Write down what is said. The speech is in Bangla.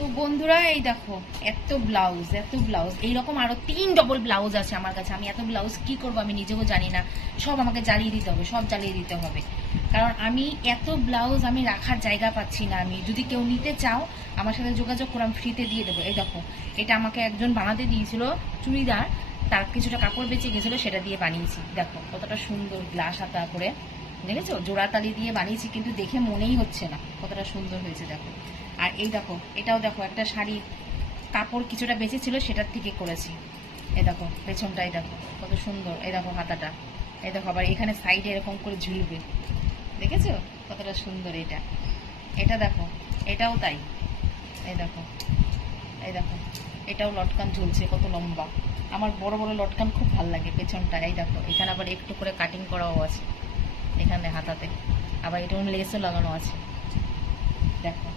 তো বন্ধুরা এই দেখো এত ব্লাউজ এইরকম আরো 3 ডবল ব্লাউজ আছে আমার কাছে। আমি এত ব্লাউজ কি করব আমি নিজেও জানি না। সব আমাকে জ্বালিয়ে দিতে হবে, সব জ্বালিয়ে দিতে হবে, কারণ আমি এত ব্লাউজ আমি রাখার জায়গা পাচ্ছি না। আমি যদি কেউ নিতে চাও আমার সাথে যোগাযোগ করে আমি ফ্রিতে দিয়ে দেবো। এই দেখো এটা আমাকে একজন বানাতে দিয়েছিল চুড়িদার, তার কিছুটা কাপড় বেঁচে গেছিলো, সেটা দিয়ে বানিয়েছি। দেখো কতটা সুন্দর গ্লাস হাতা করে, দেখেছো জোড়া তালি দিয়ে বানিয়েছি, কিন্তু দেখে মনেই হচ্ছে না কতটা সুন্দর হয়েছে। দেখো আর এই দেখো এটাও দেখো একটা শাড়ি কাপড় কিছুটা বেঁচে ছিল সেটার থেকে করেছি। এই দেখো পেছনটাই দেখো কত সুন্দর, এই দেখো হাতাটা, এই দেখো আবার এখানে সাইডে এরকম করে ঝুলবে, দেখেছো কতটা সুন্দর। এটা এটা দেখো এটাও তাই, এই দেখো এই দেখো এটাও লটকান ঝুলছে কত লম্বা। আমার বড় বড় লটকান খুব ভালো লাগে পেছনটা। এই দেখো এখানে আবার একটু করে কাটিং করাও আছে, এখানে হাতাতে আবার এটা লেসও লাগানো আছে। দেখো